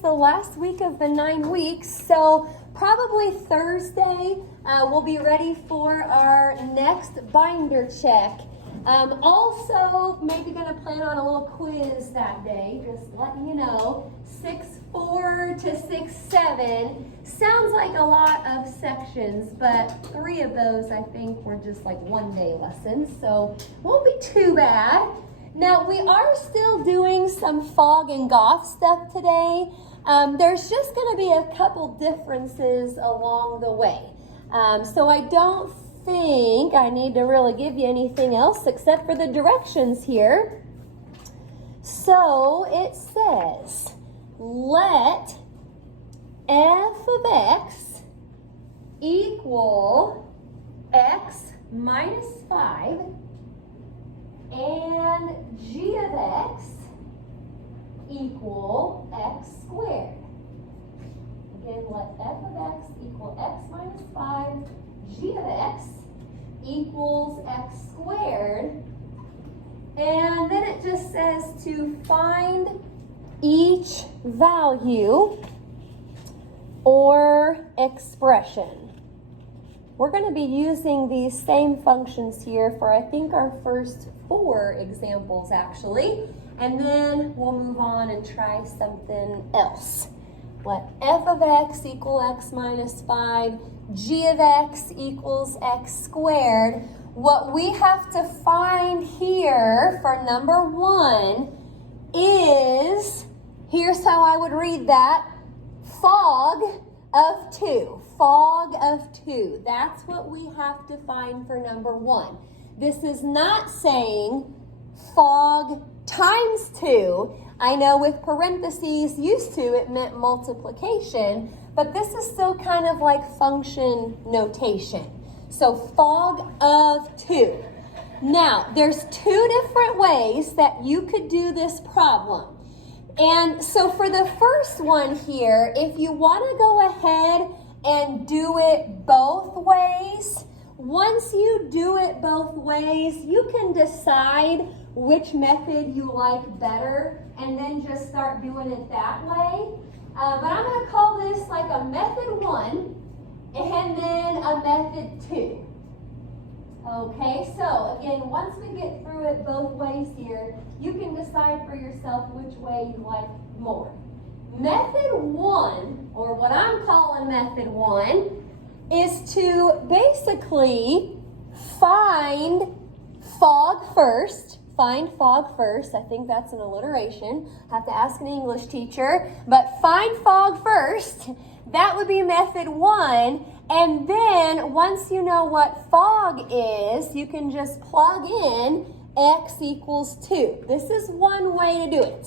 is the last week of the 9 weeks, so probably Thursday we'll be ready for our next binder check. Also, maybe going to plan on a little quiz that day, just letting you know. 6-4 to 6-7 sounds like a lot of sections, but 3 of those I think were just like one-day lessons, so won't be too bad. Now, we are still doing some fog and goth stuff today. There's just going to be a couple differences along the way. So I don't think I need to really give you anything else except for the directions here. So it says, let f of x equal x minus 5 and g of x equal x squared. Again, let f of x equal x minus 5, g of x equals x squared. And then it just says to find each value or expression. We're going to be using these same functions here for I think our first 4 examples actually, and then we'll move on and try something else. Let f of x equal x minus 5, g of x equals x squared. What we have to find here for number 1 is, here's how I would read that, fog of 2. Fog of 2. That's what we have to find for number 1. This is not saying fog times 2. I know with parentheses used to it meant multiplication, but this is still kind of like function notation. So fog of 2. Now, there's 2 different ways that you could do this problem. And so for the first one here, if you want to go ahead and do it both ways, once you do it both ways, you can decide which method you like better and then just start doing it that way. But I'm going to call this like a method 1 and then a method 2. Okay, so again, once we get through it both ways here, you can decide for yourself which way you like more. Method 1, or what I'm calling method 1, is to basically find fog first. Find fog first. I think that's an alliteration. I have to ask an English teacher. But find fog first. That would be method 1. And then once you know what fog is, you can just plug in x equals 2. This is one way to do it.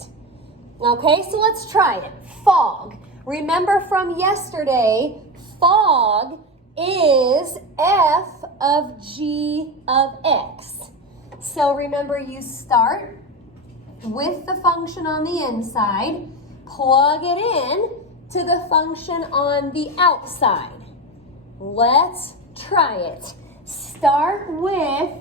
Okay, so let's try it. Fog. Remember from yesterday, fog is f of g of x. So remember, you start with the function on the inside, plug it in to the function on the outside. Let's try it. Start with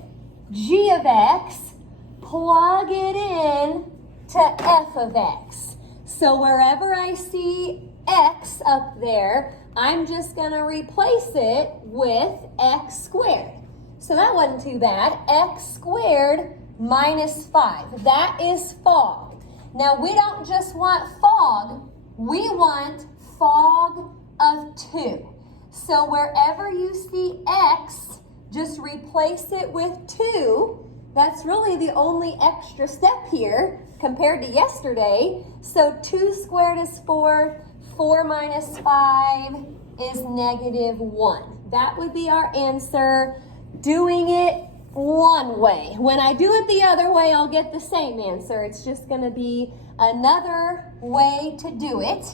g of x, plug it in to f of x. So wherever I see x up there, I'm just going to replace it with x squared. So that wasn't too bad. X squared minus 5. That is fog. Now we don't just want fog, we want fog of 2. So wherever you see x, just replace it with 2. That's really the only extra step here compared to yesterday. So 2 squared is 4. 4 minus 5 is negative 1. That would be our answer, doing it one way. When I do it the other way, I'll get the same answer. It's just going to be another way to do it.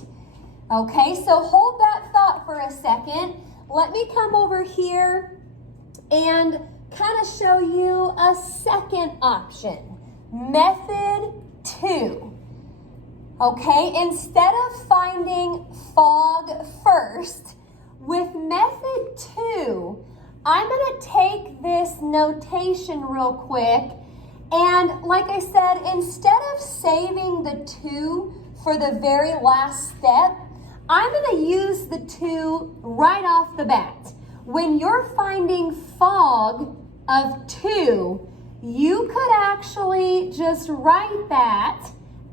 Okay, so hold that thought for a second. Let me come over here and kind of show you a second option. Method 2. Okay, instead of finding fog first, with method 2, I'm going to take this notation real quick, and like I said, instead of saving the 2 for the very last step, I'm going to use the 2 right off the bat. When you're finding fog of 2, you could actually just write that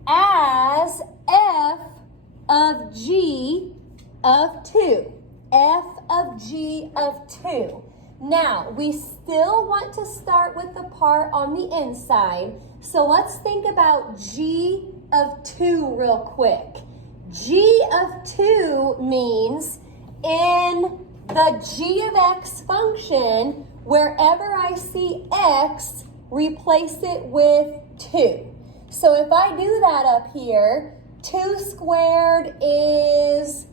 as f of g of 2. F of g of 2. Now, we still want to start with the part on the inside, so let's think about g of 2 real quick. G of 2 means in the g of x function, wherever I see x, replace it with 2. So if I do that up here, 2 squared is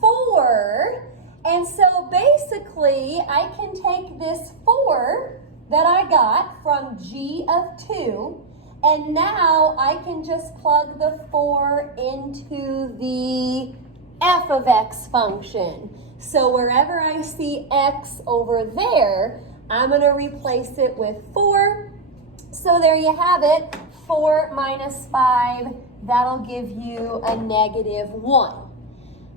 4. And so basically, I can take this 4 that I got from g of 2, and now I can just plug the 4 into the f of x function. So wherever I see x over there, I'm going to replace it with 4. So there you have it, 4 minus 5. That'll give you a -1.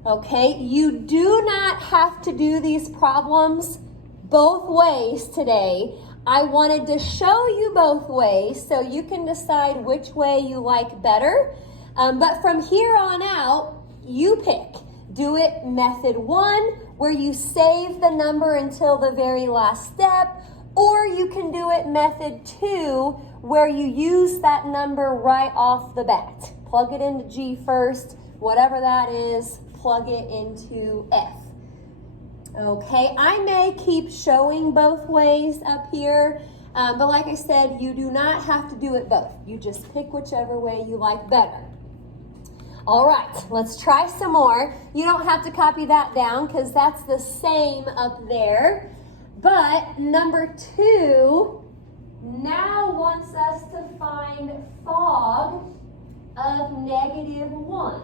Okay, you do not have to do these problems both ways today. I wanted to show you both ways so you can decide which way you like better. But from here on out, you pick. Do it method 1, where you save the number until the very last step, or you can do it method 2, where you use that number right off the bat. Plug it into G first, whatever that is, plug it into F. Okay, I may keep showing both ways up here, but like I said, you do not have to do it both. You just pick whichever way you like better. All right, let's try some more. You don't have to copy that down because that's the same up there. But number 2 now wants us to find fog of -1.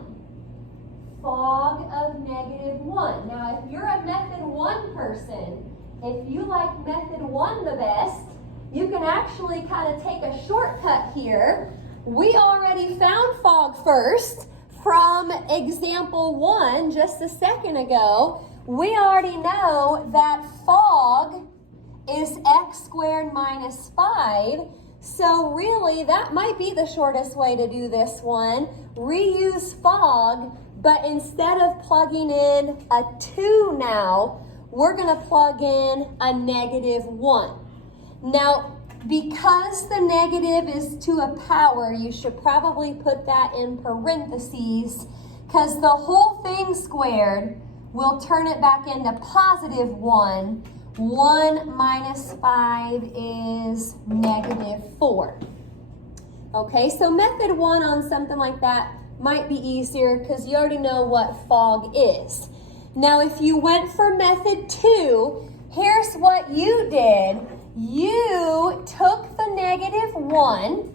Fog of -1. Now, if you're a method 1 person, if you like method 1 the best, you can actually kind of take a shortcut here. We already found fog first from example 1 just a second ago. We already know that fog is x squared minus 5. So really, that might be the shortest way to do this one. Reuse fog, but instead of plugging in a 2 now, we're going to plug in a -1. Now, because the negative is to a power, you should probably put that in parentheses, because the whole thing squared will turn it back into +1. 1 minus 5 is -4. Okay, so method 1 on something like that might be easier because you already know what fog is. Now, if you went for method 2, here's what you did. You took the -1,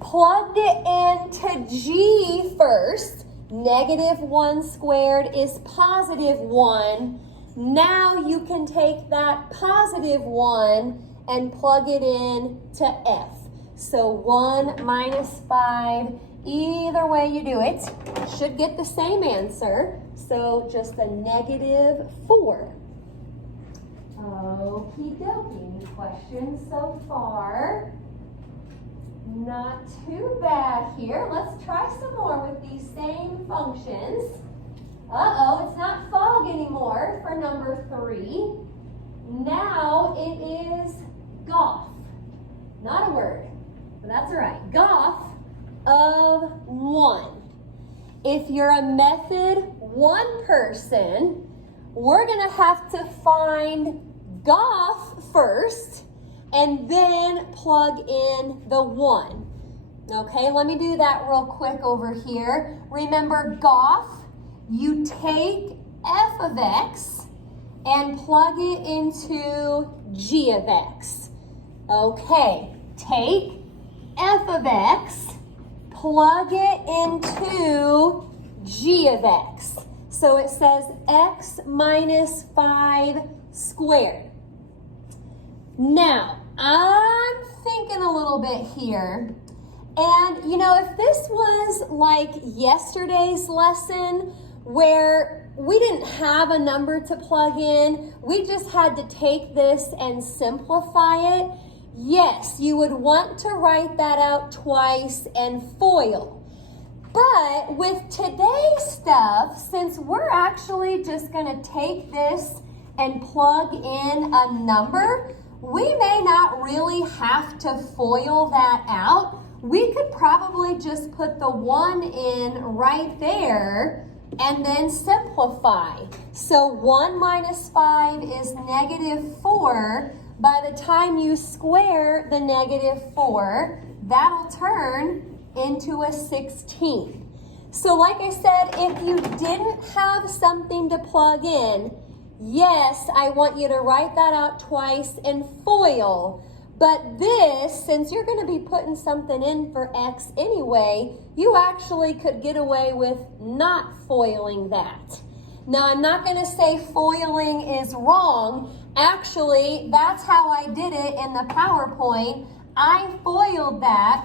plugged it into G first. -1 squared is +1. Now you can take that +1 and plug it in to F. So 1 minus 5, either way you do it, should get the same answer. So just a -4. Okie dokie. Any questions so far? Not too bad here. Let's try some more with these same functions. Uh-oh, it's not fog anymore for number 3. Now it is goth. Not a word, but that's all right. Goth of 1. If you're a method 1 person, we're going to have to find goth first and then plug in the 1. Okay, let me do that real quick over here. Remember goth, you take f of x and plug it into g of x. Okay, take f of x, plug it into g of x. So it says x minus 5 squared. Now, I'm thinking a little bit here. And you know, if this was like yesterday's lesson where we didn't have a number to plug in, we just had to take this and simplify it, yes, you would want to write that out twice and FOIL. But with today's stuff, since we're actually just going to take this and plug in a number, we may not really have to FOIL that out. We could probably just put the 1 in right there and then simplify. So 1 minus 5 is -4. By the time you square the -4, that'll turn into a 16. So like I said, if you didn't have something to plug in, yes, I want you to write that out twice and FOIL. But this, since you're going to be putting something in for X anyway, you actually could get away with not FOILing that. Now, I'm not going to say FOILing is wrong. Actually, that's how I did it in the PowerPoint. I FOILed that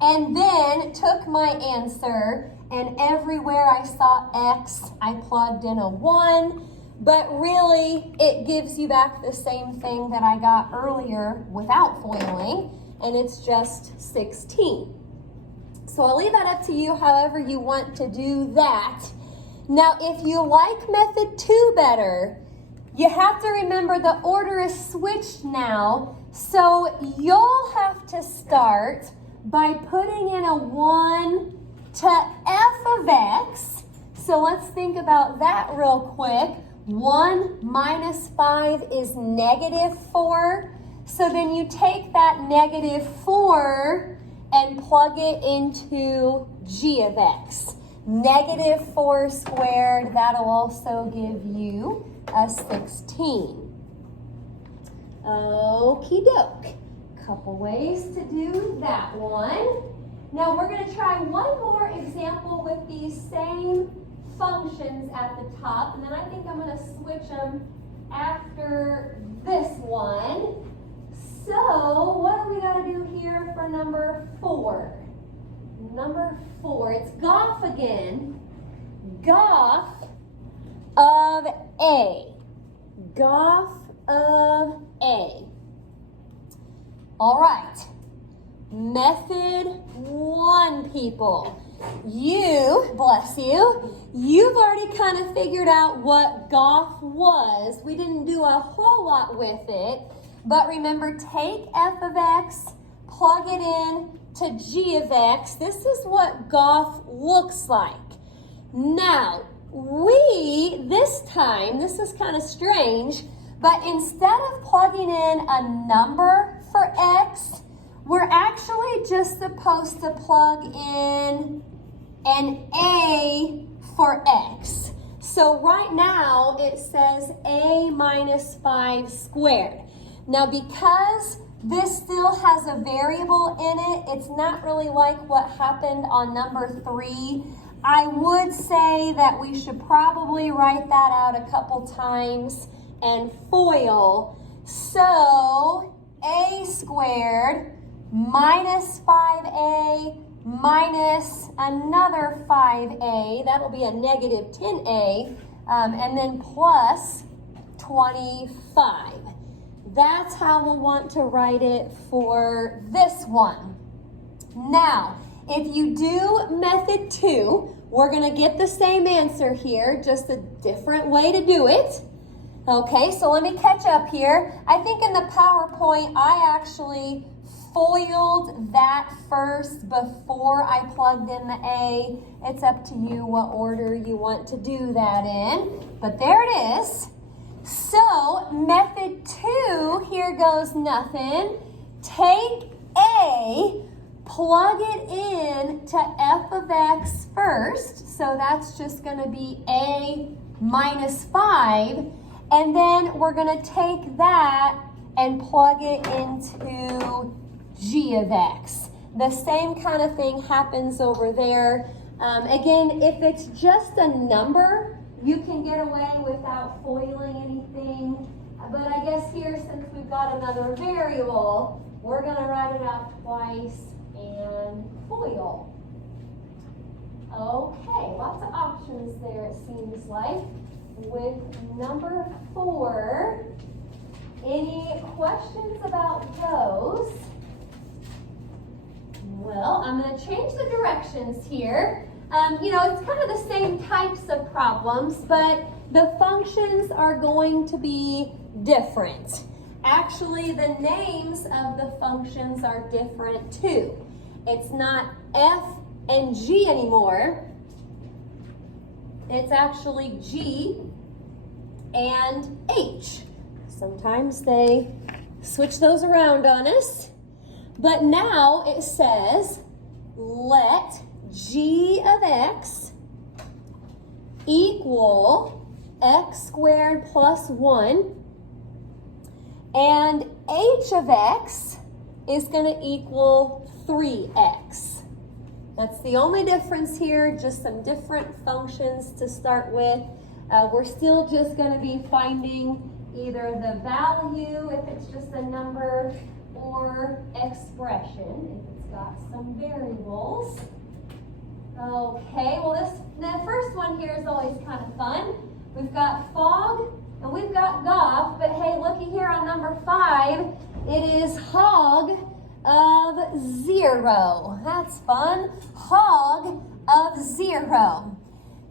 and then took my answer, and everywhere I saw X, I plugged in a 1. But really, it gives you back the same thing that I got earlier without FOILing, and it's just 16. So I'll leave that up to you however you want to do that. Now, if you like method 2 better, you have to remember the order is switched now, so you'll have to start by putting in a 1 to f of x. So let's think about that real quick. 1 minus 5 is -4. So then you take that -4 and plug it into g of x. -4 squared, that'll also give you a 16. Okie doke. Couple ways to do that one. Now we're going to try one more example with these same functions at the top, and then I think I'm going to switch them after this one. So what do we got to do here for number 4? Number 4, it's Goff again. Goff of A. Goff of A. All right. Method 1, people. You, bless you, you've already kind of figured out what Goff was. We didn't do a whole lot with it, but remember, take f of x, plug it in to g of x. This is what Goff looks like. Now, this time, this is kind of strange, but instead of plugging in a number for x, we're actually just supposed to plug in an a for x. So right now it says a minus 5 squared. Now because this still has a variable in it, it's not really like what happened on number 3. I would say that we should probably write that out a couple times and FOIL. So a squared minus 5a minus another 5a, that'll be a negative 10a, and then plus 25. That's how we'll want to write it for this one. Now, if you do method 2, we're going to get the same answer here, just a different way to do it. Okay, so let me catch up here. I think in the PowerPoint, I actually FOILed that first before I plugged in the A. It's up to you what order you want to do that in, but there it is. So method 2, here goes nothing. Take A, plug it in to f of x first, so that's just going to be a minus 5, and then we're going to take that and plug it into g of x. The same kind of thing happens over there. Again, if it's just a number, you can get away without FOILing anything. But I guess here, since we've got another variable, we're going to write it out twice and FOIL. Okay, lots of options there, it seems like. With number 4, any questions about those? Well, I'm going to change the directions here. It's kind of the same types of problems, but the functions are going to be different. Actually, the names of the functions are different too. It's not f and g anymore. It's actually g and h. Sometimes they switch those around on us. But now it says, let g of x equal x squared plus 1, and h of x is going to equal 3x. That's the only difference here, just some different functions to start with. We're still just going to be finding either the value, if it's just a number, or expression, if it's got some variables. Okay, well the first one here is always kind of fun. We've got fog and we've got goth, but hey, looky here on number 5, it is hog of 0. That's fun. Hog of 0.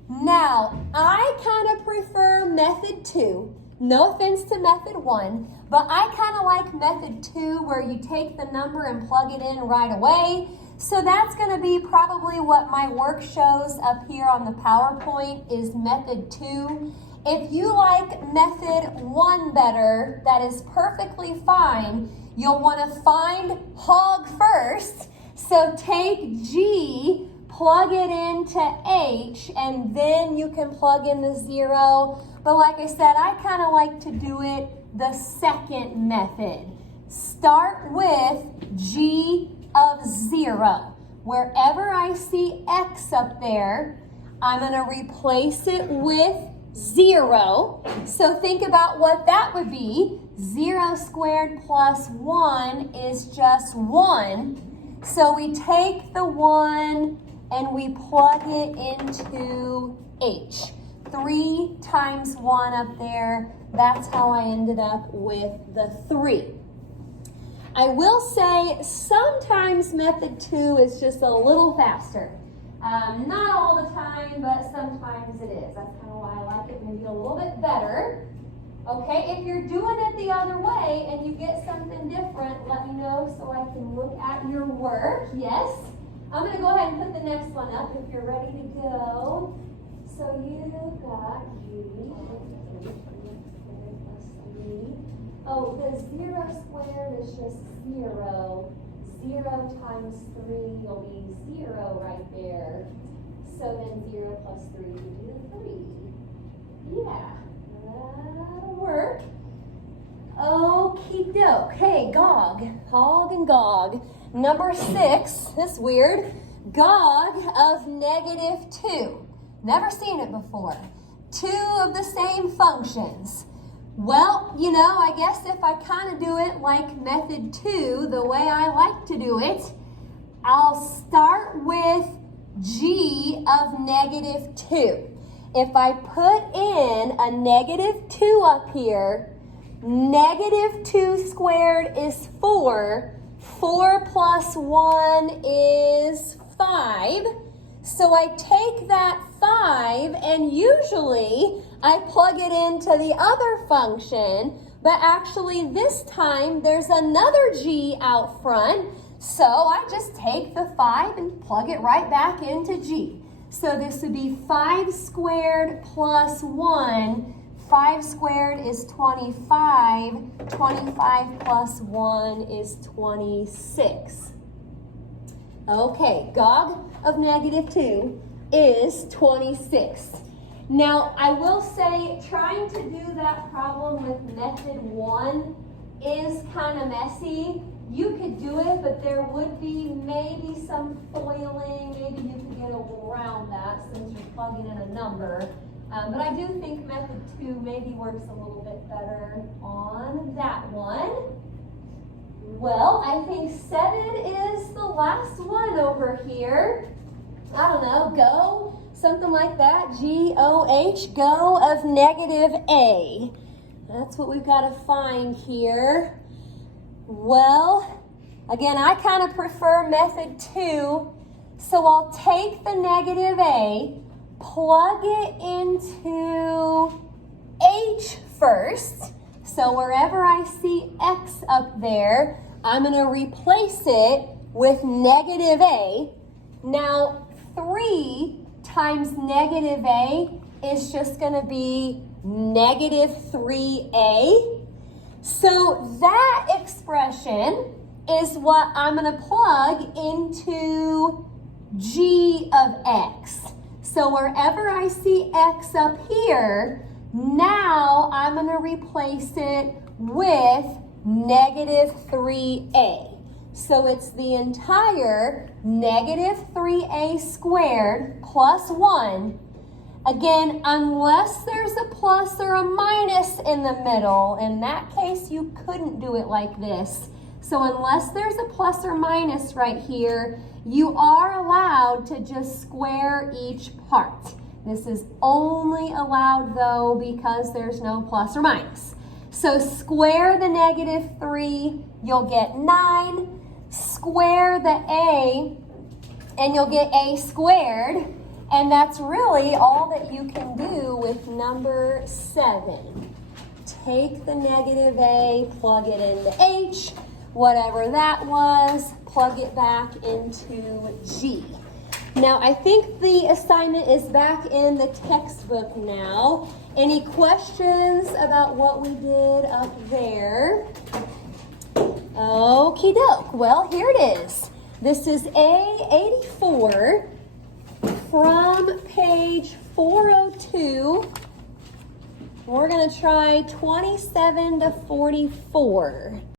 Now, I kind of prefer method 2. No offense to method 1, but I kind of like method 2 where you take the number and plug it in right away. So that's going to be probably what my work shows up here on the PowerPoint is method 2. If you like method 1 better, that is perfectly fine. You'll want to find hog first. So take G, plug it into H, and then you can plug in the 0. But like I said, I kind of like to do it the second method. Start with G of 0. Wherever I see X up there, I'm going to replace it with 0. So think about what that would be. 0 squared plus 1 is just 1. So we take the 1 and we plug it into H. 3 times 1 up there. That's how I ended up with the 3. I will say sometimes method 2 is just a little faster. Not all the time, but sometimes it is. That's kind of why I like it maybe a little bit better. Okay, if you're doing it the other way and you get something different, let me know so I can look at your work. Yes. I'm going to go ahead and put the next one up if you're ready to go. So you got G. Oh, the 0 squared is just 0. 0 times 3 will be 0 right there. So then 0 plus 3 would be 3. Yeah, that'll work. Okie doke. Hey, Gog. Hog and Gog. Number 6, that's weird. Gog of -2. Never seen it before. 2 of the same functions. Well, I guess if I kind of do it like method 2, the way I like to do it, I'll start with G of -2. If I put in a -2 up here, -2 squared is 4. 4 plus 1 is 5. So I take that 5 and usually I plug it into the other function, but actually this time there's another G out front, so I just take the 5 and plug it right back into G. So this would be 5 squared plus 1. 5 squared is 25. 25 plus 1 is 26. Okay, Gog of -2 is 26. Now, I will say trying to do that problem with method 1 is kind of messy. You could do it, but there would be maybe some foiling. Maybe you could get around that since you're plugging in a number. But I do think method 2 maybe works a little bit better on that one. Well, I think 7 is the last one over here. I don't know, go, something like that, G-O-H, go of negative A. That's what we've got to find here. Well, again, I kind of prefer method 2, so I'll take the negative A, plug it into H first. So wherever I see X up there, I'm going to replace it with negative A. Now, 3 times negative A is just going to be negative 3A. So that expression is what I'm going to plug into G of X. So wherever I see X up here, now I'm going to replace it with negative 3A. So it's the entire negative 3A squared plus 1. Again, unless there's a plus or a minus in the middle, in that case you couldn't do it like this. So unless there's a plus or minus right here, you are allowed to just square each part. This is only allowed though because there's no plus or minus. So square the negative 3, you'll get 9. Square the A, and you'll get A squared. And that's really all that you can do with number 7. Take the negative A, plug it into H, whatever that was, plug it back into G. Now, I think the assignment is back in the textbook now. Any questions about what we did up there? Okie doke. Well, here it is. This is A84 from page 402. We're going to try 27 to 44.